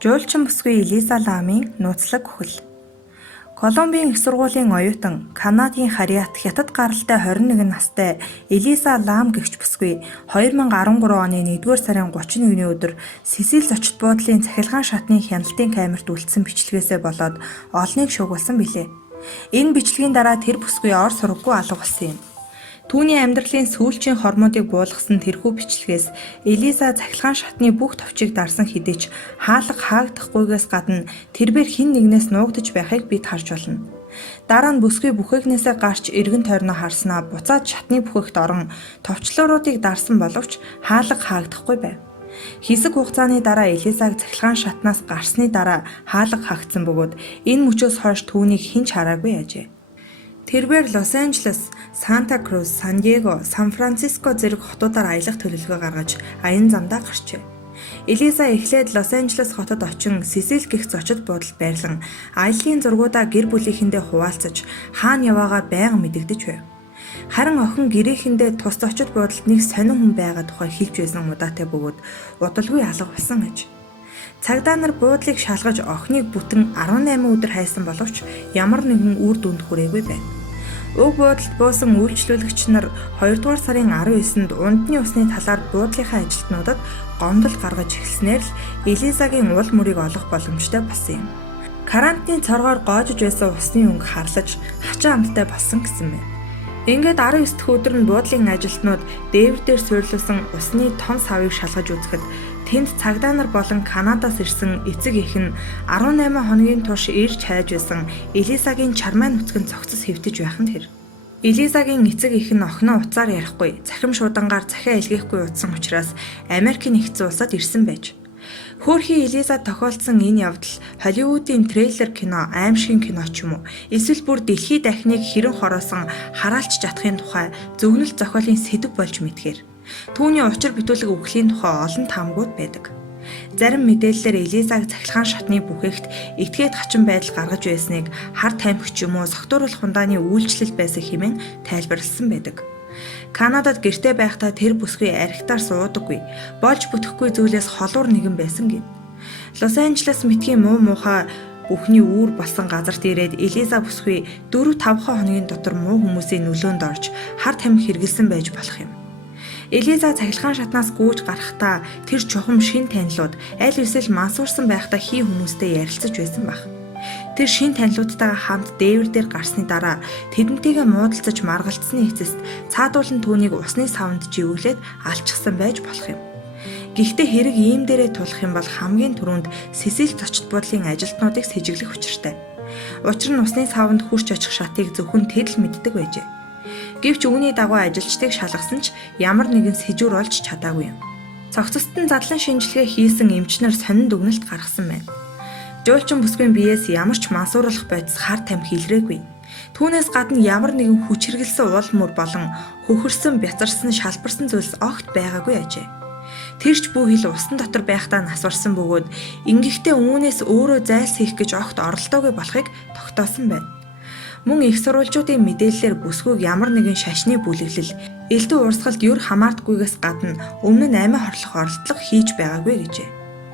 Жуулчин бүсгүй Элиза Ламын нууцлаг үхэл. Колумбийн их сургуулийн оюутан, Канадын харьяат хятад гаралтай 21 настай Элиза Лам гэгч бүсгүй 2013 оны 1-р сарын 31-ний өдөр Сесил зочид буудлын цахилгаан шатны хяналтын камерт үлдсэн бичлэгээсээ болоод олныг шуугуулсан билээ. Энэ бичлэгийн дараа тэр бүсгүй ор сургаггүй алга болсон юм. Түүний амьдралын сүүлчийн хормоодыг буулгасан тэрхүү бичлэгээс Элиза цахилгаан шатны бүх товчийг дарсан хэдий ч хаалга хаагдахгүйгээс гадна тэрбээр хэн нэгнээс нуугдаж байхыг бид харж байна. Дараа нь бүсгүй бүхээгнээсээ гарч эргэн тойрноо харснаа буцаад шатны бүхээгт орон товчлууруудыг дарсан боловч хаалга хаагдахгүй байв. Хэсэг хугацааны дараа Элизаг цахилгаан шатнаас гарсны дараа хаалга хаагдсан бөгөөд энэ мөчөөс хойш түүнийг хэн ч хараагүй яжээ. Тэрбээр Лос Анжелес, Санта Крус, Сан Диего, Сан Франциско зэрэг хотуудаар аялах төлөвлөгөө гаргаж аян замдаа гарчээ. Элиза эхлээд Лос Анжелес хотод очин Сесил гэх зочид буудалд байрлан аяллаа зургуудаа гэр бүлийнхэндээ хуваалцаж хаана яваагаа байнга мэдэгдэж байв. Харин охин гэрээхэндээ тус зочид буудалд нэг сонин хүн байгаа тухай хэлж байсан удаатай бөгөөд удалгүй алга болсон аж. Цагдаа нар буудлыг шалгаж охиныг бүтэн 18 өдөр хайсан боловч ямар нэгэн үр дүнд хүрээгүй байна. Уг буудалд буусан үйлчлүүлэгч нар 2-р сарын 19-нд ундны усны талаар буудлынхаа ажилтнуудад гомдол гаргаж эхэлснээр л Элизагийн уул мөрийг олох боломжтой болсон юм. Карантины цоргоор гоожж байсан усны өнгө харлаж хачаа амттай болсон гэсэн байна. Ингээд 19 дэх өдөр нь буудлын ажилтнууд дээвэр дээр суйрлуулсан усны том савыг шалгаж үзэхэд тэнд цагдаа нар болон Канадаас ирсэн эцэг эх нь 18 хоногийн турш ирж хайж байсан Элизагийн чармай нүцгэн цогцос хэвтэж байх нь тэр. Элизагийн эцэг эх нь охиноо уцаар ярихгүй, цахим шуудангаар захиа илгээхгүй утсан учраас Америкийн нэгдсэн улсад ирсэн байж. Хөөрхий Элиза тохиолдсон энэ явдал Холливуудын трейлер кино, аимшигын кино ч юм уу, эсвэл бүр дэлхийд дахныг хэрэн хороосон хараалч жатахын тухай зөвгнөл зохиолын сэдэв болж мэдгээр. Түүний учир бүтүүлэг өгөхийн тухай олон таамгууд байдаг. Зарим мэдээлэлээр Элизаг цахилгаан шатны бүхээгт этгээд хачин байдал гаргаж байсныг хар тамхич юм уу согтууруулах хундааны үйлчлэл байсан хэмээн тайлбарласан байдаг. Канадад гэртээ байхдаа тэр бүсгүй архитаар суудаггүй, болж бүтэхгүй зүйлээс холуур нэгэн байсан гин. Лос Анжелес мэтгийн муу муухай бүхний үүр болсон газарт ирээд Элиза бүсгүй 4-5 хоногийн дотор муу хүмүүсийн нөлөөнд орж хар тамхи хэргэлсэн байж болох юм. Элиза цахилгаан шатнаас гүйж гарахдаа тэр чухам шин танилуд аль эсвэл мансуурсан байхдаа хий хүмүүстэй ярилцаж байсан баг. Тэр шин танилуудтайгаа хамт дээвэр дээр гарсны дараа тэдэнтэйгээ муудалцаж маргалцсны эцэст цаадуулан түүнийг усны савнд живүүлээд алчсан байж болох юм. Гэхдээ хэрэг ийм дээрээ тулах юм бол хамгийн түрүүнд Сесил зочид буудлын ажилтнуудыг сэжиглэх учиртай. Учир нь усны савнд хурч очих шатыг зөвхөн тэр л мэддэг байжээ. Гэвч үүний дагуу ажилчдыг шалгасан ч ямар нэгэн сэжүүр олж чадаагүй юм. Цогцостон задлан шинжилгээ хийсэн эмчнэр сонин дүгнэлт гаргасан байна. Жуулчин бүсгүйн биеэс ямар ч мансууруулах бодис хар тамхи илрээгүй. Түүнээс гадна ямар нэгэн хүч хэргэлсэн уул мөр болон хөхөрсөн, бяцарсан, шалбарсан зүйлс огт байгаагүй ажээ. Тэрч бүх хил усан дотор байхдаа насварсан бөгөөд ингэхдээ үүнээс өөрөө зайлс хийх гэж огт оролдоогүй болохыг тогтоосон байна. Мөн их сурвалжуудын мэдээллээр бүсгүйг ямар нэгэн шашны бүлэглэл, элдв урсгалд юр хамаардахгүйгээс гадна өмнө нь амиа хорлох оролдлого хийж байгаагүй гэжээ.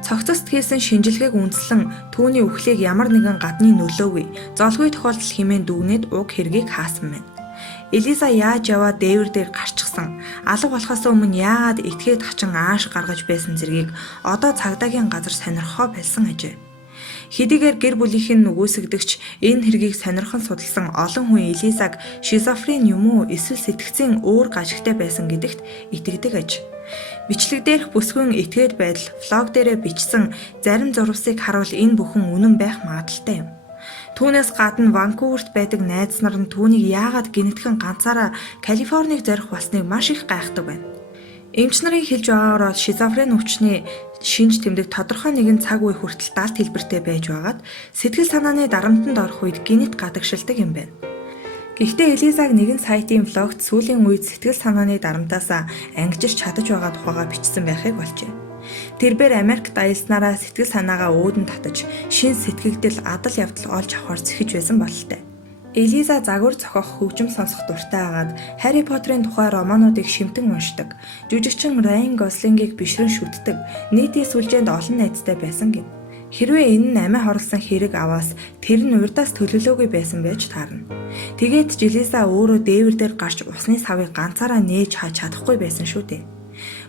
Цогцост хийсэн шинжилгээг үндэслэн түүний үхлийг ямар нэгэн гадны нөлөөгүй, золгүй тохиолдол хэмээн дүгнээд уг хэргийг хаасан байна. Элиза яаж яваад дээвэр дээр гарчихсан, алга болохоос өмнө яагаад этгээд хачин ааш гаргаж байсан зэргийг одоо цагдаагийн газар сонирхоо болсон ажээ. Хэдийгээр гэр бүлийнхэн нүгүйсгдэгч энэ хэргийг сонирхон судалсан олон хүн Элизаг шизофрен юм уу эсвэл сэтгцийн өөр гажигтай байсан гэдэгт итгэдэг аж. Бичлэг дээрх бүсгүйн этгээд байдал влог дээрээ бичсэн зарим зурвасыг харуул энэ бүхэн үнэн байх магадaltaй юм. Түүнээс гадна Ванкуверт байдаг найз нар нь түүнийг яагаад гинэтхэн ганцаараа Калифорник зорих болсныг маш их гайхдаг байна. Эмч нарын хэлж байгаагаар шизофрен өвчний шинж тэмдэг тодорхой нэгэн цаг үе хүртэл далд хэлбэртэй байж байгаад сэтгэл санааны дарамтанд орох үед гинэт гадагшилдаг юм байна. Гэхдээ Элизаг нэгэн сайтын влогт сүүлийн үед сэтгэл санааны дарамтаас ангижирч чадаж байгаа тухайга бичсэн байхыг болжээ. Тэрбээр Америкт аялснараа сэтгэл санаагаа өөдөн татаж, шин сэтгэгдэл адал явдал олж авахар зэхэж байсан бололтой. Элиза загвар зохиох хөгжим сонсох дуртай агаад Harry Potter-ын тухай романуудыг шимтэн уншдаг. Жүжигчин Райан Гослингийг бишрэн шүтдэг. Нийтийн сүлжээнд олон найзтай байсан гин. Хэрвээ энэ нь амиа хорлсон хэрэг аваас тэр нь урьдаас төлөвлөөгүй байсан байж таарна. Тэгээд Элиза өөрөө дээвэр дээр гарч усны савыг ганцаараа нээж хааж чадахгүй байсан шүү дээ.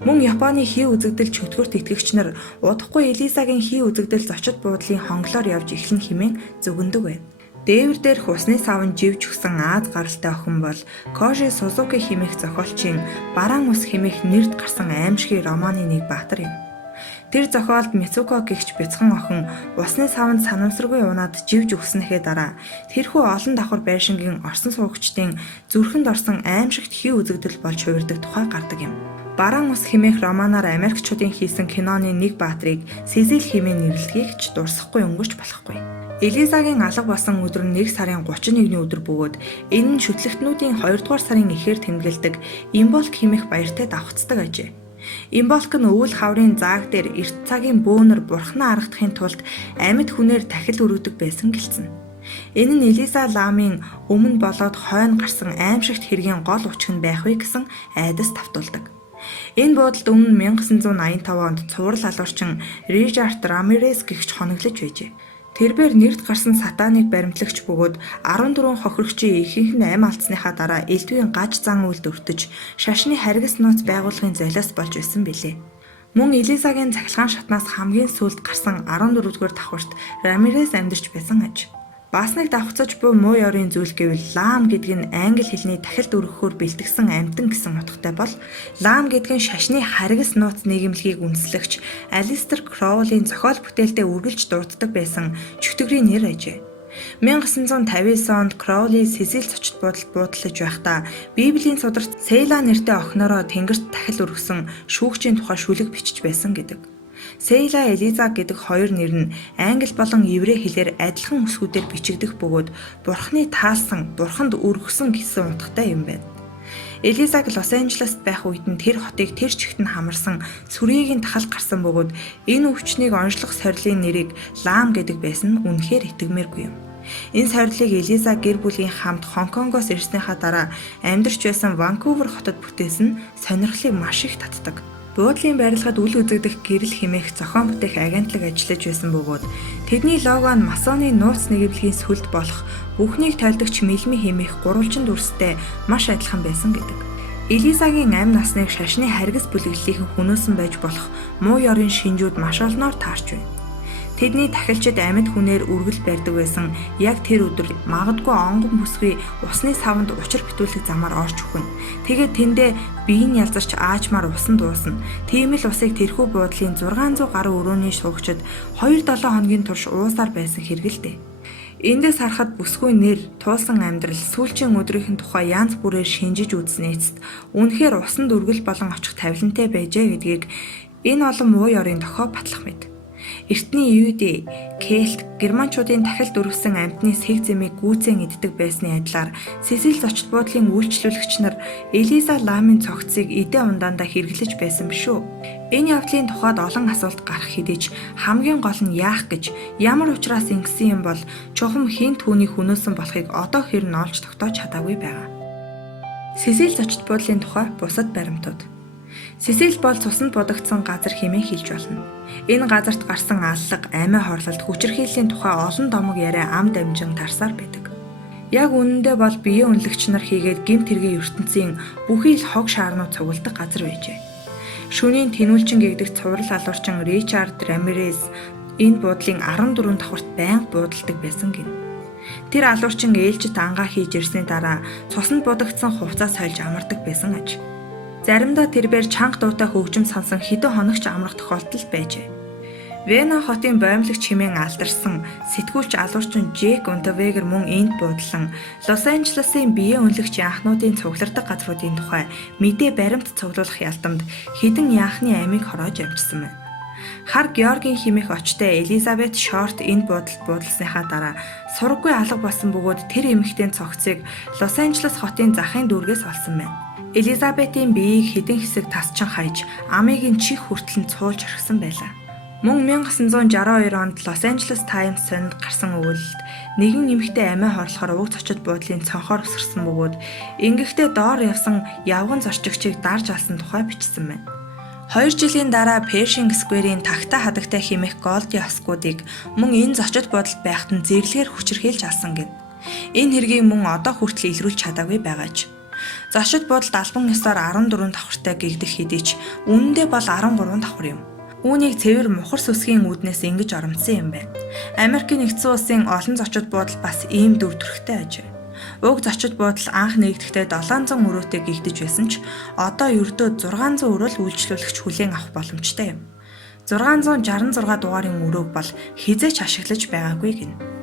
Мөн Японы хий үзэгдэл чөтгөрт итгэгч нар удахгүй Элизагийн хий үзэгдэл зочид буудлын хонглоор явж эхлэн хэмээн зүгэндэг байна. Дээвэр дээрх усны савн живж өгсөн Аз гаралтай охин бол Кожи Сузуки хэмээх зохиолчийн Бараан ус хэмээх нэрд гарсан аимшигын романы нэг баатар юм. Тэр зохиолд Мицуко гэгч бяцхан охин усны савнд санамсаргүй унаад живж өгснөхийн дараа тэрхүү олон давхар байшингийн орсон суугчдын зүрхэнд орсон аимшигт хий үзэгдэл болж хувирдаг тухай гардаг юм. Бараан ус хэмээх романаар Америкчуудын хийсэн киноны нэг баатрыг Сизил хэмээн нэрлэдгийг ч дурсахгүй өнгөрч болохгүй. Элизагийн алга болсон өдөр нь 1 сарын 31-ний өдөр бөгөөд энэ нь шүтлэгтнүүдийн 2 дугаар сарын эхээр тэмдэглэдэг Имболк хэмээх баяртай давхцдаг ажээ. Имболк нь өвөл хаврын зааг дээр эрт цагийн бөөнөр бурхнаа аргадахын тулд амьд хүнээр тахил өргөдөг байсан гэлцэн. Энэ нь Элиза Ламын өмнө болоод хойно гарсан аимшигт хэргийн гол учир нь байх вэ гэсэн айдас тавтуулдаг. Энэ буудалд өмнө 1985 онд цуврал алуурчин Ричард Рамирес гэгч хоноглож байжээ. Тэрбээр нэрд гарсан сатаныг баримтлагч бөгөөд 14 хохирогчийн ихэнх нь амь алдсныхаа дараа элдвийн гаж зан үйлд өртөж шашны харгас нууц байгууллагын золиос болж байсан билээ. Мөн Элизагийн цахилгаан шатнаас хамгийн сүүлд гарсан 14-р давхарт Рамирес амьдарч байсан аж. Бас нэг давхцаж буй муу ёрын зүйл гэвэл Лам гэдэг нь англи хэлний тахилд өргөхөөр бэлтгэсэн амьтан гэсэн утгатай бол Лам гэдэг нь шашны харгас нууц нийгэмлэгийг үндэслэгч Алистер Кроулийн зохиол бүтээлдээ үргэлж дууддаг байсан чөтгөрийн нэр ажээ. 1959 онд Кроули Сизил зочид буудалд буудалж байхдаа Библийн сударт Сейла нэртэй охиноороо тэнгэрт тахил өргөсөн шүүгчийн тухай шүлэг бичиж байсан гэдэг. Сейла Элиза гэдэг хоёр нэр нь англи болон еврей хэлээр адилхан үсгүүдээр бичигдэх бөгөөд бурхны таасан, бурханд өргөсөн гэсэн утгатай юм байна. Элизаг Лос Анжелест байх үед нь тэр хотыг тэр чигт нь хамарсан сүрийг нь тахал гарсан бөгөөд энэ өвчнийг онцлог сорилын нэрийг Лам гэдэг байсан нь үнэхээр итгэмээргүй юм. Энэ сорилыг Элиза гэр бүлийн хамт Хонконгоос ирснийхаа дараа амьдарч байсан Ванкувер хотод бүтээсэн сонирхлыг маш их татдаг. Буудлын барилгад үл үзэгдэх гэрэл хэмээх зохион бүтээх агентлаг ажиллаж байсан бөгөөд тэдний лого нь масоны нууц нэгэвлэгийн сүлд болох бүхнийг тайлдагч Мэлми хэмээх гурвалжин дүрстэй маш адилхан байсан гэдэг. Элизагийн амь насныг шашны харгас бүлэглэлийнхэн хөнөөсөн байж болох муу ёрын шинжүүд маш олноор таарч байна. Тэдний тахилчид амьд хүнээр үргэл барьдаг байсан яг тэр өдөр магадгүй онгон бүсгүй усны савнд учир битүүлэх замаар орж өгнө. Тэгээд тэндээ биеийн ялзарч аачмаар усан дуусна. Тийм л усыг тэрхүү буудлын 600 гаруй өрөөний шуугчид 2-7 хоногийн турш уусаар байсан хэрэгэлдэ. Эндээс харахад бүсгүй нэр, туулсан амьдрал, сүүлчийн өдрийн тухай янз бүрээр шинжиж үзсэн эцэст үнэхээр усанд үргэл болон очих тавилантай байжээ гэдгийг энэ олон муу ёрын дохио батлах мэд. Эртний Юди, Кельт, Германчуудын тахилд өргөсөн амьтны сэг зэмийг гүйцэн иддэг байсны адилаар Сизил зочид буудлын үйлчлүүлэгч нар Элиза Ламын цогцыг эдээ ундаандаа хэрэглэж байсан биш үү? Энэ явдлын тухайд олон асуулт гарах хэдий ч хамгийн гол нь яах гэж, ямар учраас ингэсэн юм бол чухам хэн түүнийг хөнөөсөн болохыг одоо хэрн олж тогтоож чадаагүй байгаа. Сизил зочид буудлын тухай бусад баримтууд. Сизил бол цуснд будагдсан газар хэмээн хэлж болно. Энэ газарт гарсан аллаг, амиа хорлолт, хүчирхийллийн тухай олон домог яриа ам дамжин тарсаар байдаг. Яг үнэндээ бол биеэ үнэлэгч нар хийгээд гэмт хэргийн ертөнцийн бүхий л хог шаарнууд цугладаг газар байжээ. Шөнийн тэнүүлчин гэгдэх цуврал алуурчин Ричард Рамирес энэ буудлын 14 давхарт байнга буудалдаг байсан гин. Тэр алуурчин ээлжит ангаа хийж ирсний дараа цуснд будагдсан хувцас сольж амардаг байсан аж. Заримдаа тэрбээр чанга дуутай хөгжим сонсон хэдэн хоногч амрах тохиолдол байжээ. Вена хотын боомлагч хэмээн алдарсан сэтгүүлч алуурчин Жек Унтавегер мөн энд буудлан Лос Анжелесын биеэ үнэлэгч анхнуудын цуглардаг газруудын тухай мэдээ баримт цуглуулах ялдамд хэдэн яахны амийг хороож амжсан байна. Хар Георгийн хэмээх очтой Элизабет Шорт энэ буудалд буудалсныхаа дараа сургаггүй алга болсон бөгөөд тэр эмэгтэй цогцыг Лос Анжелес хотын захын дүүргээс олсон байна. Элизабетийн биеийг хэдэн хэсэг тасчин хайж, амийг нь чих хүртэл нь цуулж орхисон байлаа. Мөн 1962 онд Лос Анжелес Таймс сонинд гарсан өгүүлэлт нэгэн эмэгтэй амиа хорлохоор уг зочид буудлын цонхоор өсгөрсөн бөгөөд ингэхдээ доор явсан явган зорчигчийг дарж алсан тухай бичсэн байна. 2 жилийн дараа Pershing Square-ийн тагтаа хадагтай хэмээх голдын оскуудыг мөн энэ зочид буудалд байхад нь зэрлэгээр хүчирхийлж алсан гэнэ. Энэ хэргийг мөн одоо хүртэл илрүүлж чадаагүй байгаач. Зочид буудалд албан ёсоор 14 давхартай гэгдэх хэдий ч үнэндээ бол 13 давхар юм. Үүнийг цэвэр мухар сүсгийн үүднээс ингэж оромтсон юм байна. Америкийн нэгдсэн улсын олон зочид буудал бас ийм дүр төрхтэй ажээ. Уг зочид буудал анх нэгдэхдээ 700 өрөөтэй гэгдэж байсан ч одоо ердөө 600 өрөөл үйлчлүүлэгч хүлээн авах боломжтой юм. 666 дугаарын өрөөг бол хизээч ашиглаж байгаагүй гэнэ.